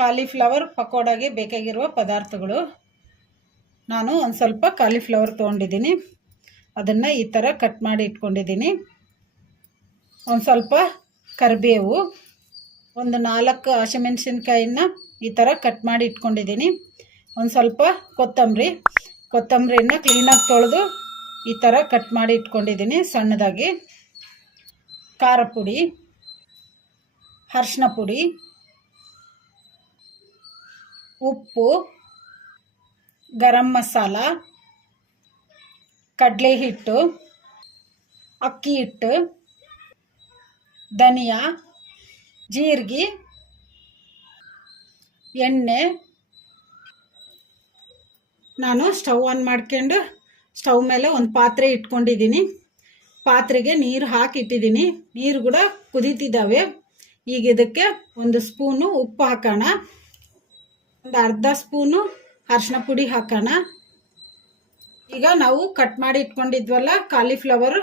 cauliflower ಪಕೋಡಾಗೆ ಬೇಕಾಗಿರುವ ಪದಾರ್ಥಗಳು ನಾನು ಒಂದು ಸ್ವಲ್ಪ ಕಾಲಿಫ್ಲವರ್ ತೊಗೊಂಡಿದ್ದೀನಿ ಅದನ್ನು ಈ ಥರ ಕಟ್ ಮಾಡಿ ಇಟ್ಕೊಂಡಿದ್ದೀನಿ ಒಂದು ಸ್ವಲ್ಪ ಕರಿಬೇವು ಒಂದು ನಾಲ್ಕು ಹಸಿಮೆಣ್ಸಿನ್ಕಾಯಿನ ಈ ಥರ ಕಟ್ ಮಾಡಿ ಇಟ್ಕೊಂಡಿದ್ದೀನಿ ಒಂದು ಸ್ವಲ್ಪ ಕೊತ್ತಂಬರಿ ಕೊತ್ತಂಬರಿಯನ್ನು ಕ್ಲೀನಾಗಿ ತೊಳೆದು ಈ ಥರ ಕಟ್ ಮಾಡಿ ಇಟ್ಕೊಂಡಿದ್ದೀನಿ ಸಣ್ಣದಾಗಿ ಖಾರ ಪುಡಿ ಅರ್ಶಿನ ಪುಡಿ ಉಪ್ಪು ಗರಂ ಮಸಾಲ ಕಡಲೆ ಹಿಟ್ಟು ಅಕ್ಕಿ ಹಿಟ್ಟು ಧನಿಯಾ ಜೀರಿಗೆ ಎಣ್ಣೆ ನಾನು ಸ್ಟವ್ ಆನ್ ಮಾಡ್ಕೊಂಡು ಸ್ಟವ್ ಮೇಲೆ ಒಂದು ಪಾತ್ರೆ ಇಟ್ಕೊಂಡಿದ್ದೀನಿ ಪಾತ್ರೆಗೆ ನೀರು ಹಾಕಿ ಇಟ್ಟಿದ್ದೀನಿ ನೀರು ಕೂಡ ಕುದೀತಿದ್ದಾವೆ ಈಗ ಇದಕ್ಕೆ ಒಂದು ಸ್ಪೂನು ಉಪ್ಪು ಹಾಕೋಣ ಒಂದು ಅರ್ಧ ಸ್ಪೂನು ಅರಿಶಿನ ಪುಡಿ ಹಾಕೋಣ ಈಗ ನಾವು ಕಟ್ ಮಾಡಿ ಇಟ್ಕೊಂಡಿದ್ವಲ್ಲ ಕಾಲಿಫ್ಲವರ್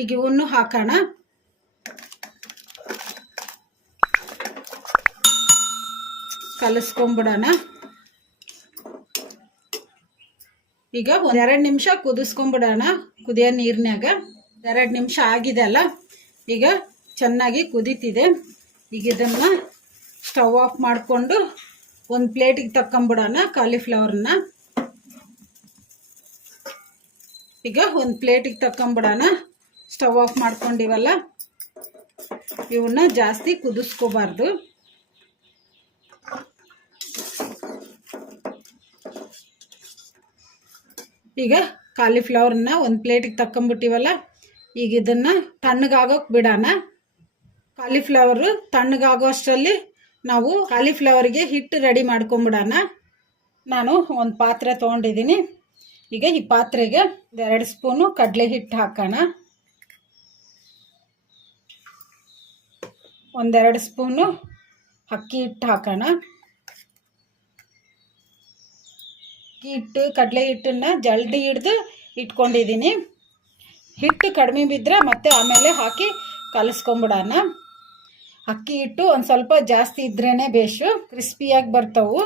ಈಗ ಇವನ್ನು ಹಾಕೋಣ ಕಲಸ್ಕೊಂಬಿಡೋಣ ಈಗ ಒಂದೆರಡು ನಿಮಿಷ ಕುದಿಸ್ಕೊಂಬಿಡೋಣ ಕುದಿಯೋ ನೀರಿನಾಗ ಎರಡು ನಿಮಿಷ ಆಗಿದೆ ಅಲ್ಲ ಈಗ ಚೆನ್ನಾಗಿ ಕುದೀತಿದೆ ಈಗ ಇದನ್ನು ಸ್ಟವ್ ಆಫ್ ಮಾಡಿಕೊಂಡು ಒಂದು ಪ್ಲೇಟಿಗೆ ತಕ್ಕೊಂಬಿಡೋಣ ಕಾಲಿಫ್ಲವರ್ನ ಈಗ ಒಂದು ಪ್ಲೇಟಿಗೆ ತಕ್ಕೊಂಬಿಡೋಣ ಸ್ಟವ್ ಆಫ್ ಮಾಡ್ಕೊಂಡಿವಲ್ಲ ಇವನ್ನ ಜಾಸ್ತಿ ಕುದಿಸ್ಕೋಬಾರ್ದು ಈಗ ಕಾಲಿಫ್ಲವರ್ನ ಒಂದು ಪ್ಲೇಟಿಗೆ ತಕ್ಕೊಂಬಿಟ್ಟಿವಲ್ಲ ಈಗ ಇದನ್ನು ತಣ್ಣಗಾಗೋಕೆ ಬಿಡೋಣ ಕಾಲಿಫ್ಲವರು ತಣ್ಣಗಾಗೋ ಅಷ್ಟರಲ್ಲಿ ನಾವು ಕಾಲಿಫ್ಲವರ್ಗೆ ಹಿಟ್ಟು ರೆಡಿ ಮಾಡ್ಕೊಂಬಿಡೋಣ ನಾನು ಒಂದು ಪಾತ್ರೆ ತೊಗೊಂಡಿದ್ದೀನಿ ಈಗ ಈ ಪಾತ್ರೆಗೆ ಎರಡು ಸ್ಪೂನು ಕಡಲೆ ಹಿಟ್ಟು ಹಾಕೋಣ ಒಂದೆರಡು ಸ್ಪೂನು ಅಕ್ಕಿ ಹಿಟ್ಟು ಹಾಕೋಣ ಅಕ್ಕಿ ಹಿಟ್ಟು ಕಡಲೆ ಹಿಟ್ಟನ್ನು ಜಲ್ದಿ ಹಿಡ್ದು ಇಟ್ಕೊಂಡಿದ್ದೀನಿ ಹಿಟ್ಟು ಕಡಿಮೆ ಬಿದ್ದರೆ ಮತ್ತೆ ಆಮೇಲೆ ಹಾಕಿ ಕಲಸ್ಕೊಂಬಿಡೋಣ ಅಕ್ಕಿ ಇಟ್ಟು ಒಂದು ಸ್ವಲ್ಪ ಜಾಸ್ತಿ ಇದ್ರೇ ಬೇಷು ಕ್ರಿಸ್ಪಿಯಾಗಿ ಬರ್ತವು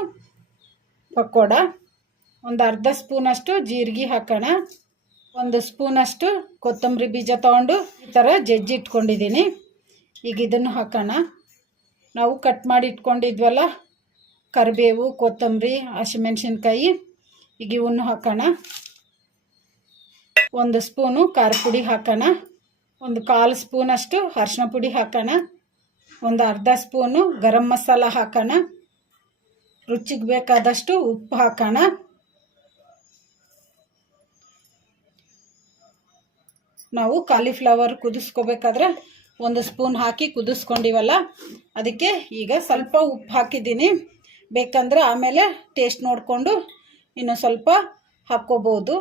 ಪಕೋಡ ಒಂದು ಅರ್ಧ ಸ್ಪೂನಷ್ಟು ಜೀರಿಗೆ ಹಾಕೋಣ ಒಂದು ಸ್ಪೂನಷ್ಟು ಕೊತ್ತಂಬರಿ ಬೀಜ ತೊಗೊಂಡು ಈ ಥರ ಜಜ್ಜಿ ಇಟ್ಕೊಂಡಿದ್ದೀನಿ ಈಗ ಇದನ್ನು ಹಾಕೋಣ ನಾವು ಕಟ್ ಮಾಡಿ ಇಟ್ಕೊಂಡಿದ್ವಲ್ಲ ಕರಿಬೇವು ಕೊತ್ತಂಬರಿ ಹಸಿಮೆಣ್ಸಿನ್ಕಾಯಿ ಈಗ ಇವನ್ನು ಹಾಕೋಣ ಒಂದು ಸ್ಪೂನು ಖಾರ ಪುಡಿ ಹಾಕೋಣ ಒಂದು ಕಾಲು ಸ್ಪೂನಷ್ಟು ಅರ್ಶಿನ ಪುಡಿ ಹಾಕೋಣ ಒಂದು ಅರ್ಧ ಸ್ಪೂನು ಗರಂ ಮಸಾಲ ಹಾಕೋಣ ರುಚಿಗೆ ಬೇಕಾದಷ್ಟು ಉಪ್ಪು ಹಾಕೋಣ ನಾವು ಕಾಲಿಫ್ಲವರ್ ಕುದಿಸ್ಕೋಬೇಕಾದ್ರೆ ಒಂದು ಸ್ಪೂನ್ ಹಾಕಿ ಕುದಿಸ್ಕೊಂಡಿವಲ್ಲ ಅದಕ್ಕೆ ಈಗ ಸ್ವಲ್ಪ ಉಪ್ಪು ಹಾಕಿದ್ದೀನಿ ಬೇಕಂದ್ರೆ ಆಮೇಲೆ ಟೇಸ್ಟ್ ನೋಡಿಕೊಂಡು ಇನ್ನು ಸ್ವಲ್ಪ ಹಾಕ್ಕೋಬೋದು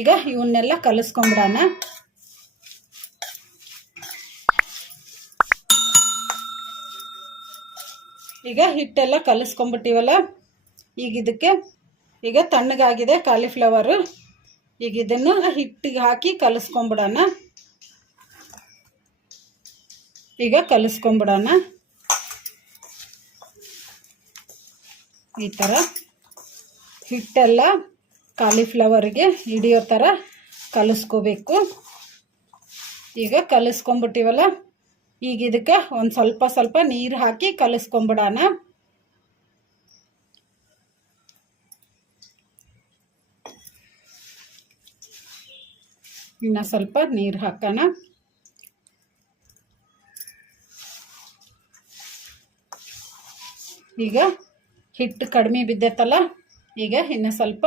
ಈಗ ಇವನ್ನೆಲ್ಲ ಕಲಿಸ್ಕೊಂಬಿಡೋಣ ಈಗ ಹಿಟ್ಟೆಲ್ಲ ಕಲಿಸ್ಕೊಂಬಿಟ್ಟಿವಲ್ಲ ಈಗ ಇದಕ್ಕೆ ಈಗ ತಣ್ಣಗಾಗಿದೆ ಕಾಲಿಫ್ಲವರು ಈಗ ಇದನ್ನು ಹಿಟ್ಟಿಗೆ ಹಾಕಿ ಕಲಿಸ್ಕೊಂಬಿಡೋಣ ಈಗ ಕಲಿಸ್ಕೊಂಬಿಡೋಣ ಈ ಥರ ಹಿಟ್ಟೆಲ್ಲ ಕಾಲಿಫ್ಲವರ್ಗೆ ಹಿಡಿಯೋ ಥರ ಕಲಿಸ್ಕೋಬೇಕು ಈಗ ಕಲಿಸ್ಕೊಂಬಿಟ್ಟಿವಲ್ಲ ಈಗ ಇದಕ್ಕೆ ಒಂದು ಸ್ವಲ್ಪ ಸ್ವಲ್ಪ ನೀರು ಹಾಕಿ ಕಲಿಸ್ಕೊಂಬಿಡೋಣ ಇನ್ನು ಸ್ವಲ್ಪ ನೀರು ಹಾಕೋಣ ಈಗ ಹಿಟ್ಟು ಕಡಿಮೆ ಬಿದ್ದೈತಲ್ಲ ಈಗ ಇನ್ನು ಸ್ವಲ್ಪ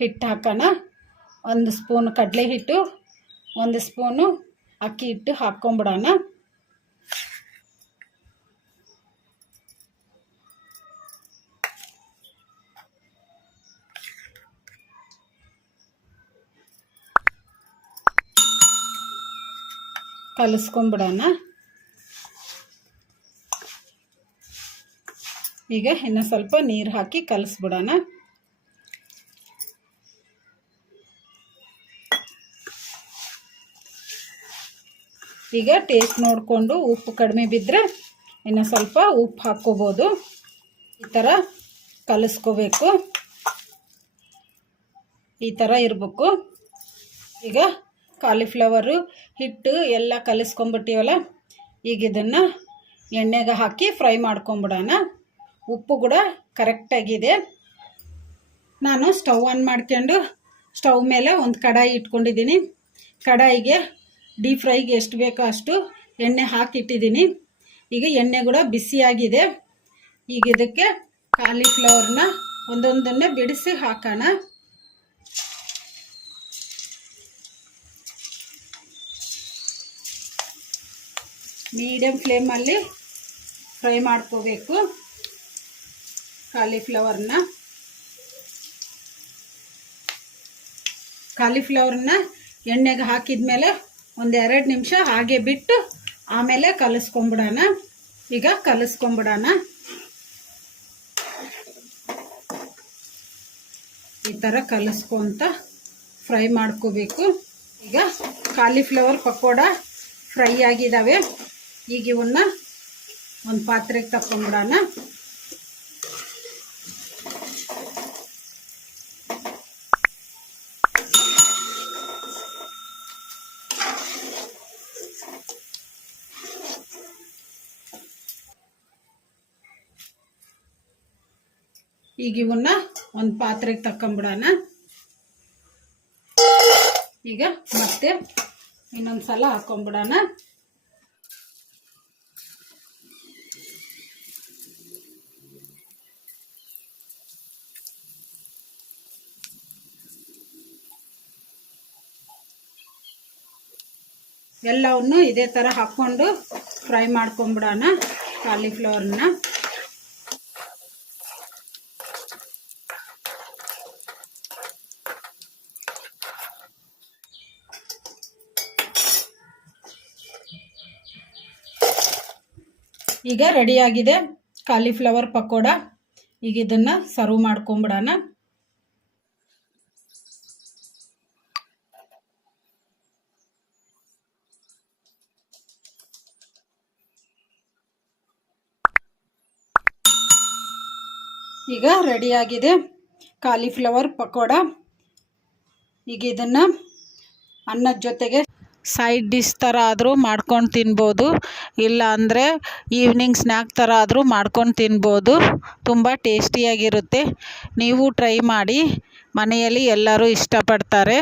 ಹಿಟ್ಟು ಹಾಕೋಣ ಒಂದು ಸ್ಪೂನ್ ಕಡಲೆ ಹಿಟ್ಟು ಒಂದು ಸ್ಪೂನು ಅಕ್ಕಿ ಹಿಟ್ಟು ಹಾಕ್ಕೊಂಬಿಡೋಣ ಕಲಿಸ್ಕೊಂಬಿಡೋಣ ಈಗ ಇನ್ನು ಸ್ವಲ್ಪ ನೀರು ಹಾಕಿ ಕಲಿಸ್ಬಿಡೋಣ ಈಗ ಟೇಸ್ಟ್ ನೋಡಿಕೊಂಡು ಉಪ್ಪು ಕಡಿಮೆ ಬಿದ್ದರೆ ಇನ್ನು ಸ್ವಲ್ಪ ಉಪ್ಪು ಹಾಕ್ಕೋಬೋದು ಈ ಥರ ಕಲಿಸ್ಕೋಬೇಕು ಈ ಥರ ಇರಬೇಕು ಈಗ ಕಾಲಿಫ್ಲವರು ಹಿಟ್ಟು ಎಲ್ಲ ಕಲಿಸ್ಕೊಂಬಿಟ್ಟಿವಲ್ಲ ಈಗ ಇದನ್ನು ಎಣ್ಣೆಗೆ ಹಾಕಿ ಫ್ರೈ ಮಾಡ್ಕೊಂಬಿಡೋಣ ಉಪ್ಪು ಕೂಡ ಕರೆಕ್ಟಾಗಿದೆ ನಾನು ಸ್ಟವ್ ಆನ್ ಮಾಡ್ಕೊಂಡು ಸ್ಟವ್ ಮೇಲೆ ಒಂದು ಕಡಾಯಿ ಇಟ್ಕೊಂಡಿದ್ದೀನಿ ಕಡಾಯಿಗೆ ಡೀಪ್ ಫ್ರೈಗೆ ಎಷ್ಟು ಬೇಕೋ ಅಷ್ಟು ಎಣ್ಣೆ ಹಾಕಿಟ್ಟಿದ್ದೀನಿ ಈಗ ಎಣ್ಣೆ ಕೂಡ ಬಿಸಿಯಾಗಿದೆ ಈಗ ಇದಕ್ಕೆ ಕಾಲಿಫ್ಲವರ್ನ ಒಂದೊಂದನ್ನೇ ಬಿಡಿಸಿ ಹಾಕೋಣ ಮೀಡಿಯಮ್ ಫ್ಲೇಮಲ್ಲಿ ಫ್ರೈ ಮಾಡ್ಕೋಬೇಕು ಕಾಲಿಫ್ಲವರ್ನ ಕಾಲಿಫ್ಲವರ್ನ ಎಣ್ಣೆಗೆ ಹಾಕಿದ ಮೇಲೆ ಒಂದೆರಡು ನಿಮಿಷ ಹಾಗೆ ಬಿಟ್ಟು ಆಮೇಲೆ ಕಲಿಸ್ಕೊಂಬಿಡೋಣ ಈಗ ಕಲಿಸ್ಕೊಂಬಿಡೋಣ ಈ ಥರ ಕಲಿಸ್ಕೊಂತ ಫ್ರೈ ಮಾಡ್ಕೋಬೇಕು ಈಗ ಕಾಲಿಫ್ಲವರ್ ಪಕೋಡ ಫ್ರೈ ಆಗಿದ್ದಾವೆ ಈಗ ಇವನ್ನ ಒಂದು ಪಾತ್ರೆಗೆ ತಗೊಂಡ್ಬಿಡೋಣ ಈಗ ಇವನ್ನ ಒಂದು ಪಾತ್ರೆಗೆ ತಕ್ಕೊಂಬಿಡೋಣ ಈಗ ಮತ್ತೆ ಇನ್ನೊಂದು ಸಲ ಹಾಕೊಂಡ್ಬಿಡೋಣ ಎಲ್ಲವನ್ನು ಇದೇ ಥರ ಹಾಕ್ಕೊಂಡು ಫ್ರೈ ಮಾಡ್ಕೊಂಬಿಡೋಣ ಕಾಲಿಫ್ಲವರ್ನ ಈಗ ರೆಡಿಯಾಗಿದೆ ಕಾಲಿಫ್ಲವರ್ ಪಕೋಡ ಈಗ ಇದನ್ನ ಸರ್ವ್ ಮಾಡ್ಕೊಂಬಿಡೋಣ ಈಗ ರೆಡಿಯಾಗಿದೆ ಕಾಲಿಫ್ಲವರ್ ಪಕೋಡ ಈಗ ಇದನ್ನು ಅನ್ನದ ಜೊತೆಗೆ ಸೈಡ್ ಡಿಶ್ ಥರ ಆದರೂ ಮಾಡ್ಕೊಂಡು ತಿನ್ಬೋದು ಇಲ್ಲ ಅಂದರೆ ಈವ್ನಿಂಗ್ ಸ್ನ್ಯಾಕ್ ಥರ ಆದರೂ ಮಾಡ್ಕೊಂಡು ತಿನ್ಬೋದು ತುಂಬ ಟೇಸ್ಟಿಯಾಗಿರುತ್ತೆ ನೀವು ಟ್ರೈ ಮಾಡಿ ಮನೆಯಲ್ಲಿ ಎಲ್ಲರೂ ಇಷ್ಟಪಡ್ತಾರೆ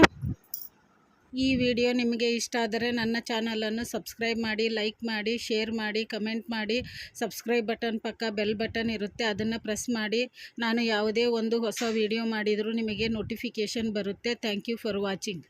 ಈ ವಿಡಿಯೋ ನಿಮಗೆ ಇಷ್ಟ ಆದರೆ ನನ್ನ ಚಾನಲನ್ನು ಸಬ್ಸ್ಕ್ರೈಬ್ ಮಾಡಿ ಲೈಕ್ ಮಾಡಿ ಶೇರ್ ಮಾಡಿ ಕಮೆಂಟ್ ಮಾಡಿ ಸಬ್ಸ್ಕ್ರೈಬ್ ಬಟನ್ ಪಕ್ಕ ಬೆಲ್ ಬಟನ್ ಇರುತ್ತೆ ಅದನ್ನು ಪ್ರೆಸ್ ಮಾಡಿ ನಾನು ಯಾವುದೇ ಒಂದು ಹೊಸ ವಿಡಿಯೋ ಮಾಡಿದರೂ ನಿಮಗೆ ನೋಟಿಫಿಕೇಷನ್ ಬರುತ್ತೆ ಥ್ಯಾಂಕ್ ಯು ಫಾರ್ ವಾಚಿಂಗ್